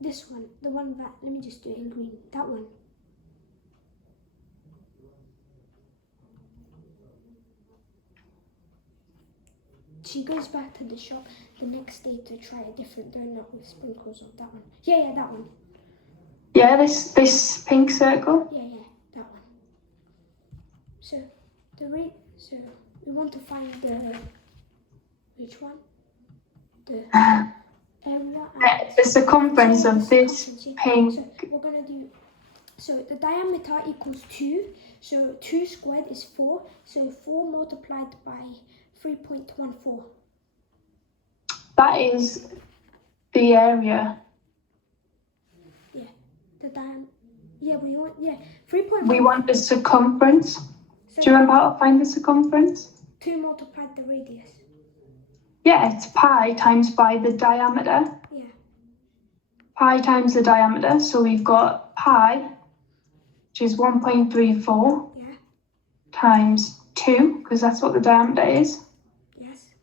This one, the one that, let me just do it in green. That one. She goes back to the shop the next day to try a different donut with sprinkles on that one. Yeah, that one. Yeah, this pink circle? Yeah, that one. So we want to find which one? The area and the circumference of this pink. So we're gonna do, so the diameter equals 2, so 2 squared is 4, so 4 multiplied by 3.14. That is the area. Yeah, the diameter. Yeah, we want 3.1. We want the circumference. So do you remember how to find the circumference? 2 multiplied the radius. Yeah, it's pi times by the diameter. Yeah. Pi times the diameter, so we've got pi, which is 1.34, times 2, because that's what the diameter is. Yes.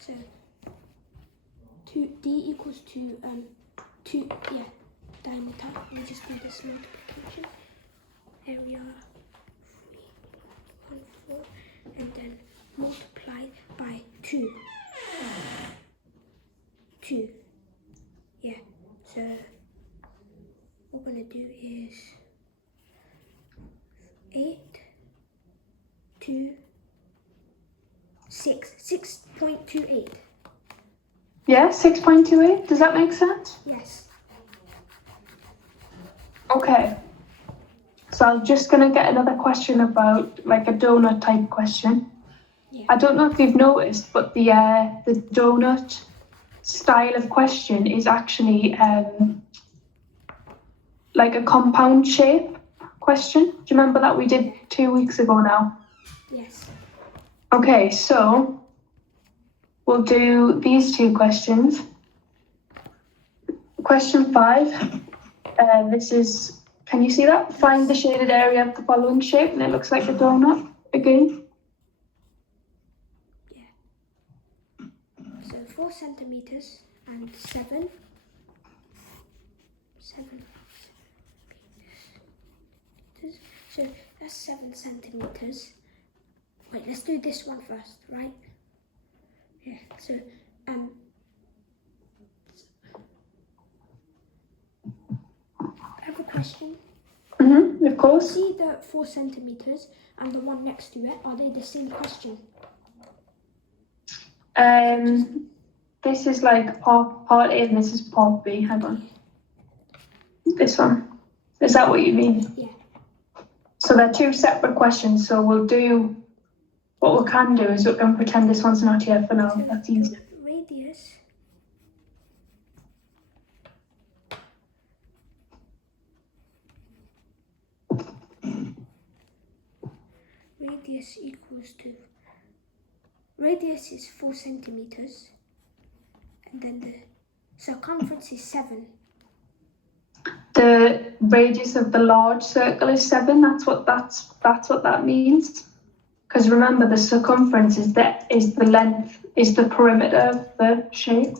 So d equals 2, diameter. Let me just do this multiplication. Area 3.14, and then multiply by 2. 2. Yeah. So what we're gonna do is 8, 2, 6, 6.28. Yeah, 6.28. Does that make sense? Yes. Okay. So I'm just gonna get another question about like a donut type question. Yeah. I don't know if you've noticed, but the donut style of question is actually like a compound shape question. Do you remember that we did 2 weeks ago now? Yes. Okay, so we'll do these 2 questions. Question 5. This is, can you see that? Find the shaded area of the following shape, and it looks like a donut again. Yeah. So 4 centimeters and 7. 7. So that's 7 centimeters. Wait, let's do this one first, right? Yeah. So I have a question. Of course. See the 4 centimeters and the one next to it, are they the same question? This is like part A and this is part B. Hang on. This one. Is that what you mean? Yeah. So they're 2 separate questions. So we'll do, what we can do is we can pretend this one's not here for now. So that's easy. Radius equals to, radius is 4 centimeters, and then the circumference is 7. The radius of the large circle is 7. That's what that means. Because remember, the circumference is the length, is the perimeter of the shape.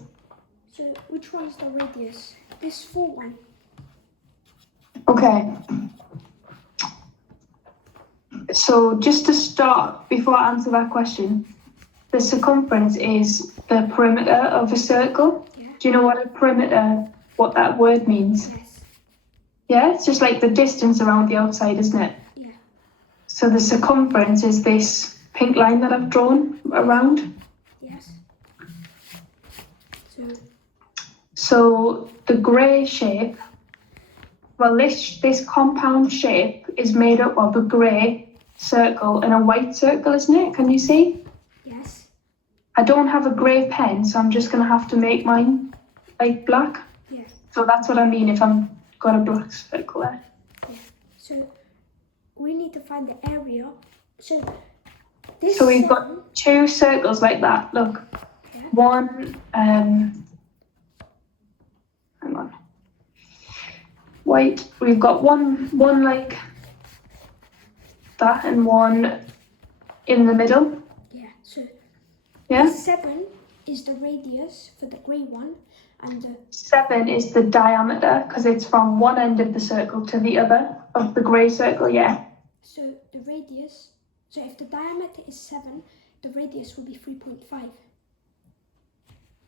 So which one's the radius? This 4 one. Okay. So just to start, before I answer that question, the circumference is the perimeter of a circle. Yeah. Do you know what that word means? Yes. Yeah, it's just like the distance around the outside, isn't it? Yeah. So the circumference is this pink line that I've drawn around. Yes. So the grey shape, well, this compound shape is made up of a grey circle and a white circle, isn't it? Can you see? Yes. I don't have a grey pen, so I'm just going to have to make mine like black. Yeah. So that's what I mean if I've got a black circle there. Yeah. So we need to find the area. So we've got 2 circles like that. Look. Yeah. One, hang on. White. We've got one like that and one in the middle. Yeah. So yeah. 7 is the radius for the grey one, and the 7 is the diameter because it's from one end of the circle to the other of the grey circle, yeah. So the radius, so if the diameter is 7, the radius will be 3.5.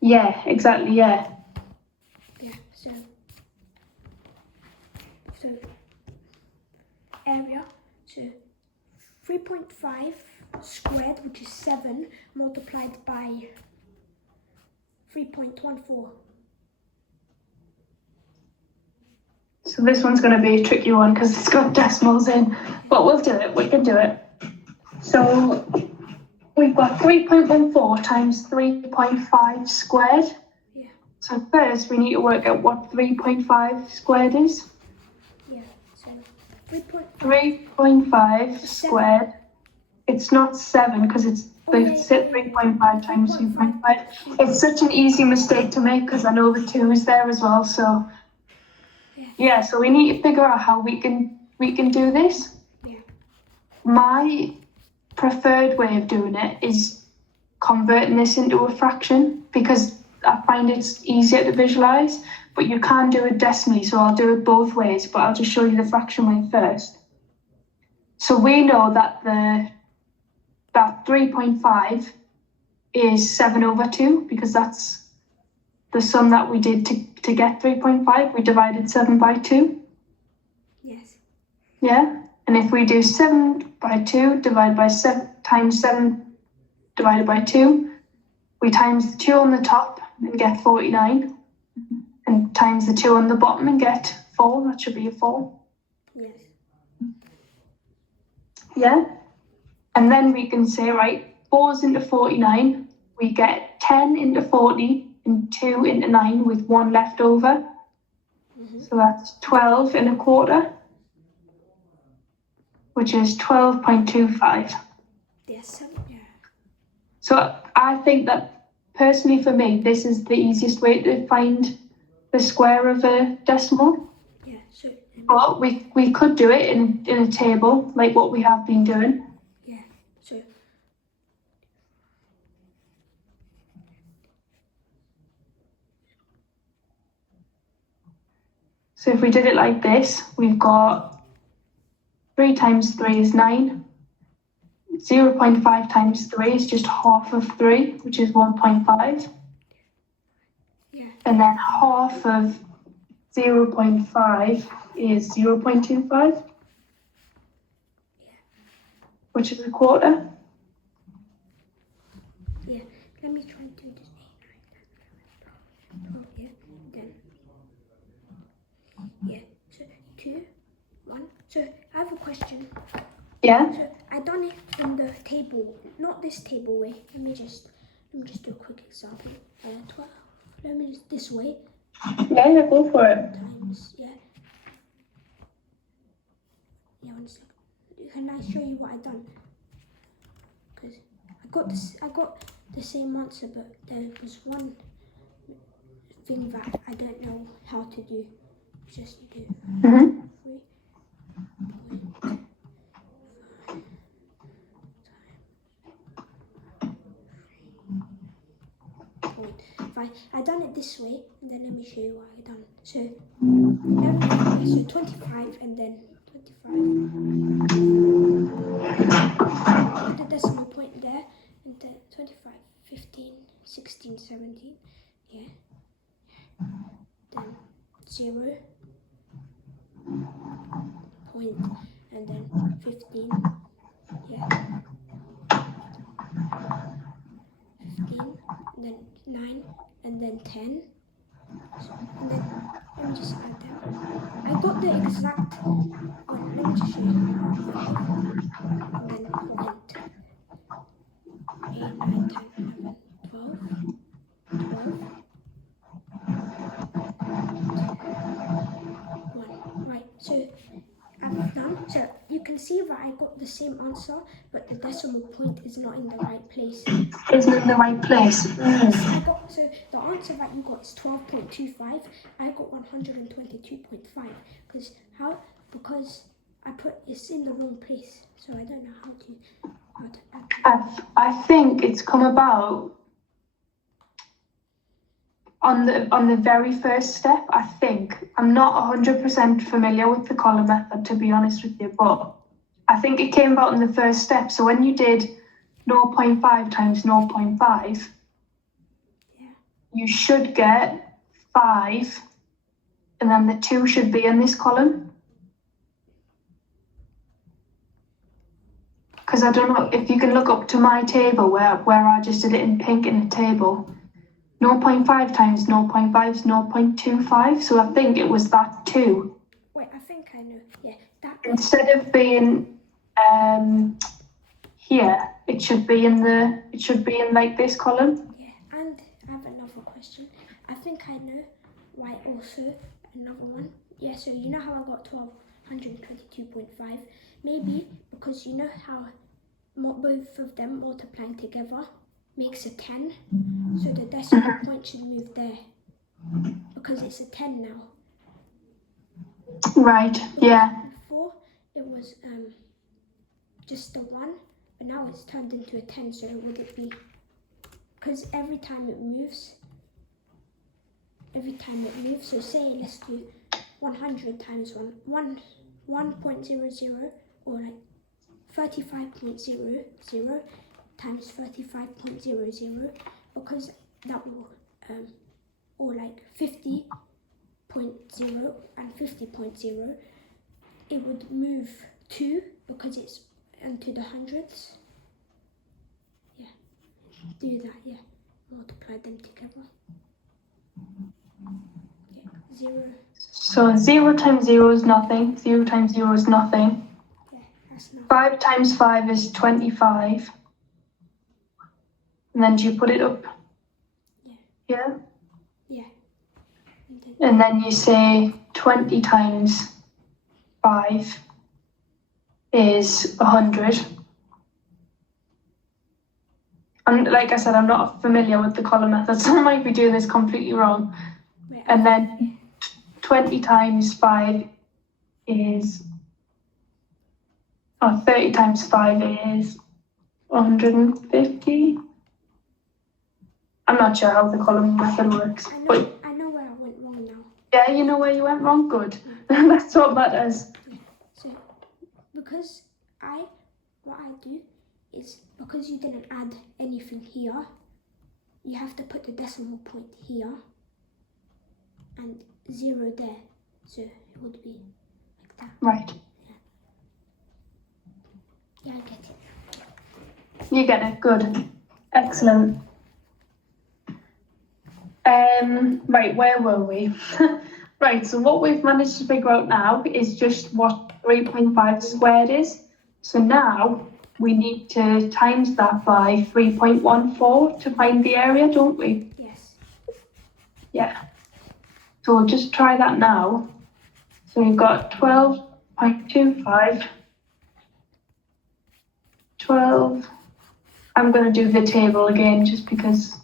Yeah, exactly, yeah. Yeah, so area, so 3.5 squared, which is 7, multiplied by 3.14. So this one's going to be a tricky one because it's got decimals in, but we'll do it, we can do it. So we've got 3.14 times 3.5 squared. Yeah. So first we need to work out what 3.5 squared is. Yeah, so 3.5 squared. It's not 7 because it's 3.5 times 2.5. It's such an easy mistake to make because I know the 2 is there as well. So yeah, so we need to figure out how we can do this. Yeah. My preferred way of doing it is converting this into a fraction because I find it's easier to visualize, but you can do it decimally, so I'll do it both ways, but I'll just show you the fraction way first. So we know that that 3.5 is 7 over 2 because that's the sum that we did to get 3.5. We divided 7 by 2. Yes. Yeah, and if we do 7 by 2 divided by 7 times 7 divided by 2, we times the 2 on the top and get 49, and times the 2 on the bottom and get 4. That should be a 4. Yes. Yeah, and then we can say, right, 4's into 49, we get 10 into 40 and 2 into 9 with 1 left over. So that's 12 and a quarter, which is 12.25. Yes. Yeah. So I think that personally for me, this is the easiest way to find the square of a decimal. Yeah. So. But we could do it in a table like what we have been doing. Yeah. So. So if we did it like this, we've got 3 times 3 is 9. 0.5 times 3 is just half of 3, which is 1.5. Yeah. And then half of 0.5 is 0.25, which is a quarter. Yeah. Let me try to do this. Oh, yeah. Then. Yeah. So 2, 1. So I have a question. Yeah. So I done it in the table, not this table way. Let me just do a quick example. 12. Let me just this way. Yeah, go for it. Times, yeah. Yeah, 1 second. Can I show you what I done? Because I got the same answer, but there was one thing that I don't know how to do. Just do 3.5 I done it this way, and then let me show you what I done. So everything, so 25, and then 25. Put the decimal point there, and then 25, 15, 16, 17. Yeah. Then 0. Point, and then 15. Yeah. 15, and then 9, and then 10. And then let me just add them. I got the exact one. Let me just show you. 5, and then point. 8, 9, 10, 11, 12, 12, 1. Right, so I've done. So you can see that I got the same answer, but the decimal point is not in the right place. Isn't in the right place. Yes, I got, so the answer that you got is 12.25. I got 122.5. Because I put it's in the wrong place, so I don't know how to I think it's come about on the very first step, I think. I'm not 100% familiar with the column method, to be honest with you, but I think it came about in the first step. So when you did 0.5 times 0.5, you should get 5, and then the 2 should be in this column. Because I don't know if you can look up to my table where I just did it in pink in the table. 0.5 times 0.5 is 0.25, so I think it was that 2. Wait, I think I know. Yeah, that. Instead of being here, it should be in like this column. Yeah, and I have another question. I think I know why also another one. Yeah, so you know how I got 1222.5? Maybe because you know how both of them multiplying together makes a 10, so the decimal point should move there because it's a 10 now. Right, yeah. Before it was just a 1, but now it's turned into a 10, so would it be, because every time it moves, so say let's do 100 times 1.00, or like 35.00 times 35.00, because that will, or like 50.0 and 50.0, it would move 2 because it's into the hundreds. Yeah, do that, yeah, multiply them together. Yeah, 0. So 0 times 0 is nothing, 0 times 0 is nothing. Yeah, that's nothing. 5 times 5 is 25. And then do you put it up? Yeah. Yeah? Yeah. And then you say 20 times 5 is 100. And like I said, I'm not familiar with the column method, so I might be doing this completely wrong. Wait, and then 20 times 5 is, 30 times 5 is 150. I'm not sure how the column method works. I know where I went wrong now. Yeah, you know where you went wrong? Good. That's what matters. Yeah. So, because what I do is, because you didn't add anything here, you have to put the decimal point here and 0 there. So it would be like that. Right. Yeah, I get it. You get it. Good. Excellent. Right, where were we? Right, so what we've managed to figure out now is just what 3.5 squared is. So now we need to times that by 3.14 to find the area, don't we? Yes. Yeah. So we'll just try that now. So we've got 12.25. 12. I'm going to do the table again just because